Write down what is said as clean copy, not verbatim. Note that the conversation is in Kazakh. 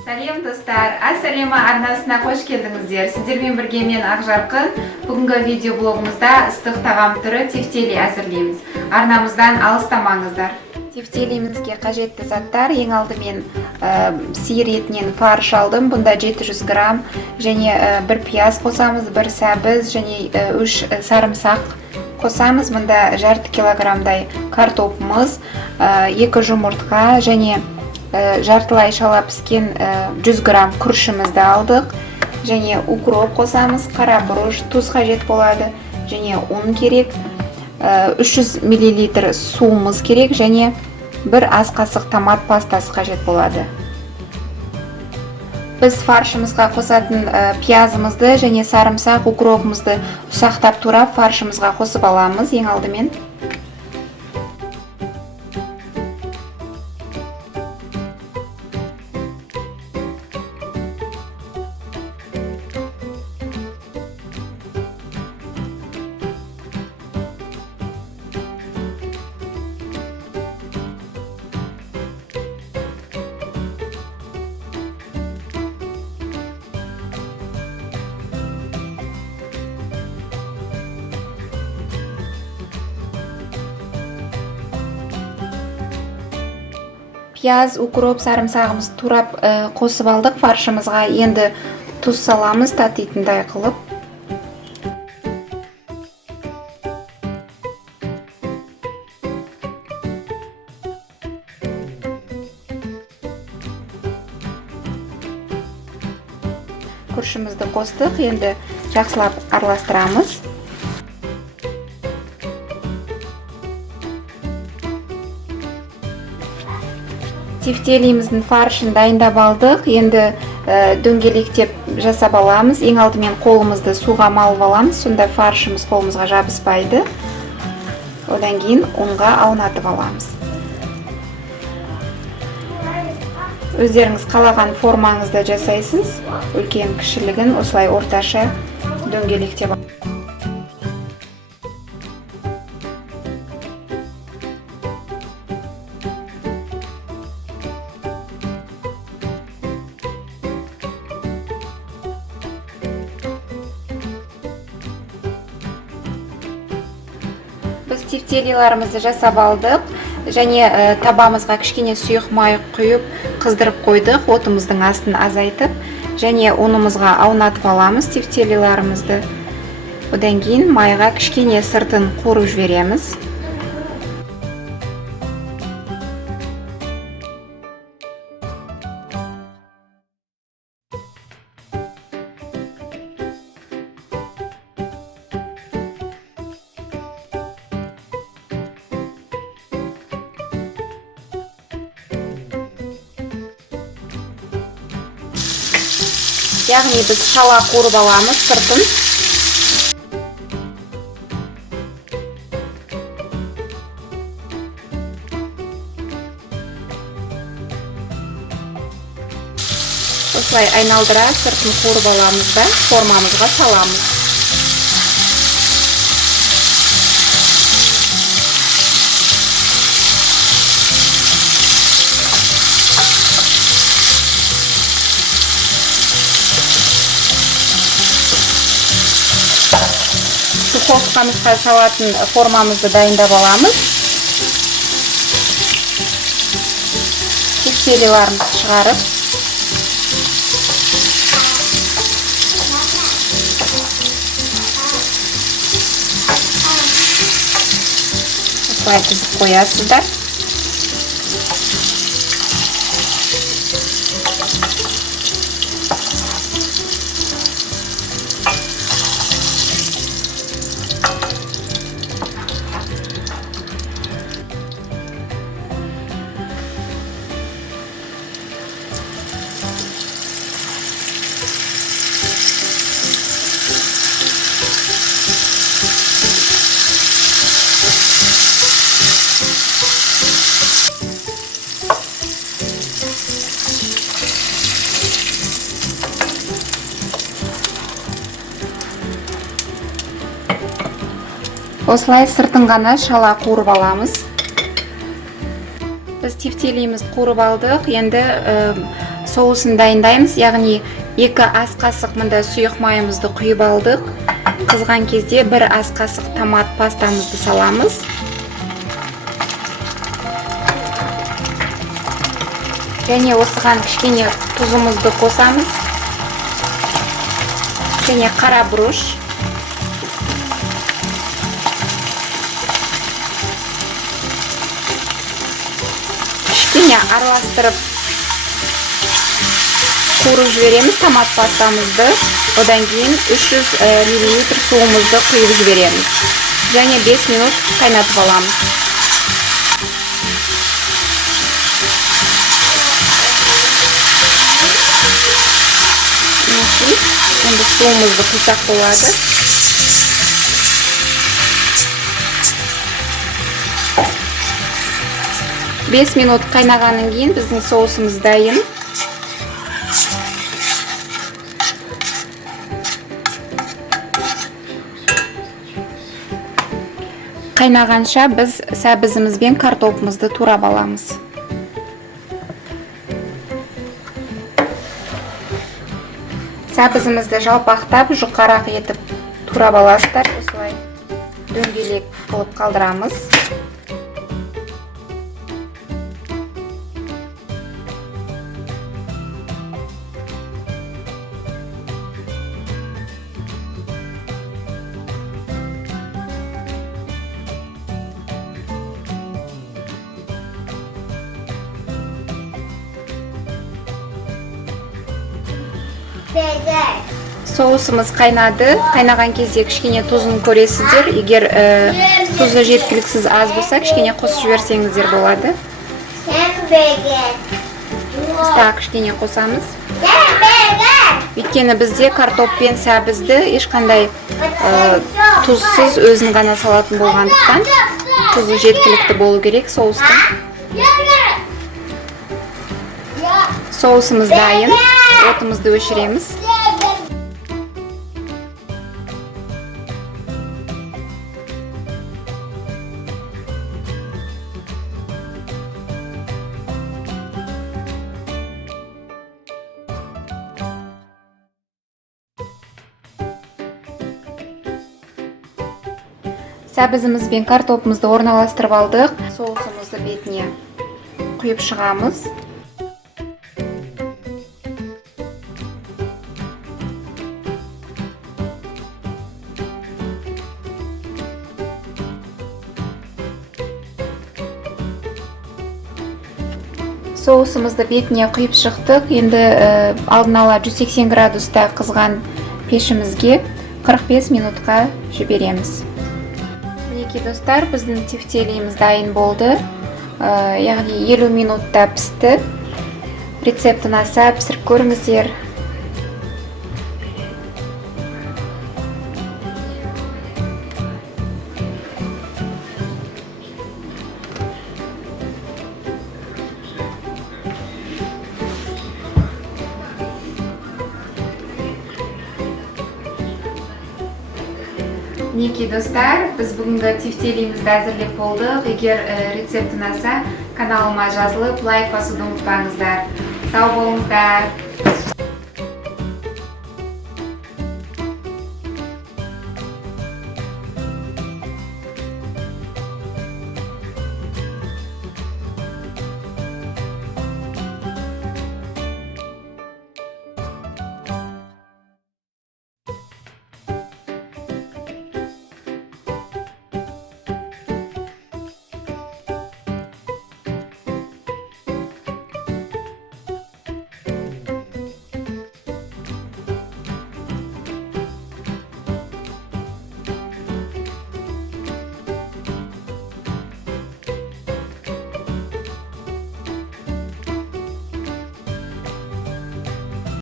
Сәлем достар, Ассалема арнасына қош келдіңіздер. Сіздермен бірге мен Ақжарқын. Бүгінгі видеоблогымызда ыстық тағам түрі тефтели әзірлейміз. Арнамыздан алыстамаңыздар. Тефтелимізге қажетті заттар: ең алдымен сиыр етінен фарш алдым. Бұнда 700 грамм және бір пияз қосамыз, бір сәбіз және 3 сарымсақ қосамыз. Бұнда жарты килограммдай картопымыз, 2 жұмыртқа және жартылай шала піскен 100 грамм күрішімізді алдық. Және укроп қосамыз, қара бұрыш, тұз қажет болады және ұн керек. 300 мл суымыз керек және бір ас қасық томат пастасы қажет болады. Біз фаршымызға қосатын пиязымызды және сарымсақ, укропымызды ұсақтап турап фаршымызға қосып аламыз. Ең алдымен пияз, укроп, сарымсағымыз турап қосып алдық фаршымызға. Енді тұз саламыз татитындай қылып. Күрішімізді қостық, енді жақсылап араластырамыз. Тефтелиміздің фаршын дайындап алдық. Енді дөңгелектеп жасап аламыз. Ең алдымен қолымызды суға малып аламыз, сонда фаршымыз қолымызға жабыспайды. Одан кейін ұнға аунатып аламыз. Өздеріңіз қалаған формаңызды жасайсыз. Үлкен кішілігін осылай орташа дөңгелектеп аламыз. Біз тефтелиларымызды жасап алдық және табамызға кішкене сұйық май құйып қыздырып қойдық, отымыздың астын азайтып, және ұнымызға аунатып аламыз тефтелиларымызды. Одан кейін майға кішкене сыртын қуырып жібереміз. Яғни біз шала қуырып аламыз сыртын. Осылай айналдыра сыртын қуырып аламыз да формамызға саламыз. Духовкамызға салатын формамызды дайындап аламыз. Тефтелиларымызды шығарып, осылай тізіп қоясыздар. Осылай сыртын ғана шала қуырып аламыз. Біз тефтелимізді қуырып алдық. Енді соусын дайындаймыз. Яғни 2 ас қасық мында сұйық майымызды құйып алдық. Қызған кезде 1 ас қасық томат пастамызды саламыз. Және осыған кішкене тұзымызды қосамыз. Және қара бұрыш. Кішкене араластырып қуырып жібереміз томат пастамызды. Одан кейін 300 мл суымызды құйып жібереміз. Және 5 минут қайнатып аламыз. Енді суымызды құйсақ болады. Бес минут қайнағаннан кейін біздің соусымыз дайын. Қайнағанша біз сәбізіміз бен картопымызды турап аламыз. Сәбізімізді жалпақтап, жұқарақ етіп турап аласыздар. Осылай дөңгелек қылып қалдырамыз. Соусымыз қайнады. Қайнаған кезде кішкене тұзын көресіздер. Егер тұзы жеткіліксіз аз болса, кішкене қосып жіберсеңіздер болады. Біз кішкене қосамыз. Өйткені бізде картоп пен сәбізді ешқандай тұзсыз өзін ғана салатын болғандықтан тұзы жеткілікті болу керек соустың. Соусымыз дайын. Отымызды өшіреміз. Сәбізіміз бен картопымызды орналастырып алдық. Соусымызды бетіне құйып шығамыз. Соусымызды бетіне құйып шықтық. Енді алдын ала 180 градуста қызған пешімізге 45 минутқа жібереміз. Мінекей достар, біздің тефтелиіміз дайын болды. Яғни 50 минутта пісті. Рецепт ұнаса пісіріп көріңіздер. Мінекей достар, біз бүгінгі тефтелиімізді әзірлеп болдық. Егер рецепт ұнаса, каналыма жазылып, лайк басуды ұмытпаңыздар. Сау болыңыздар.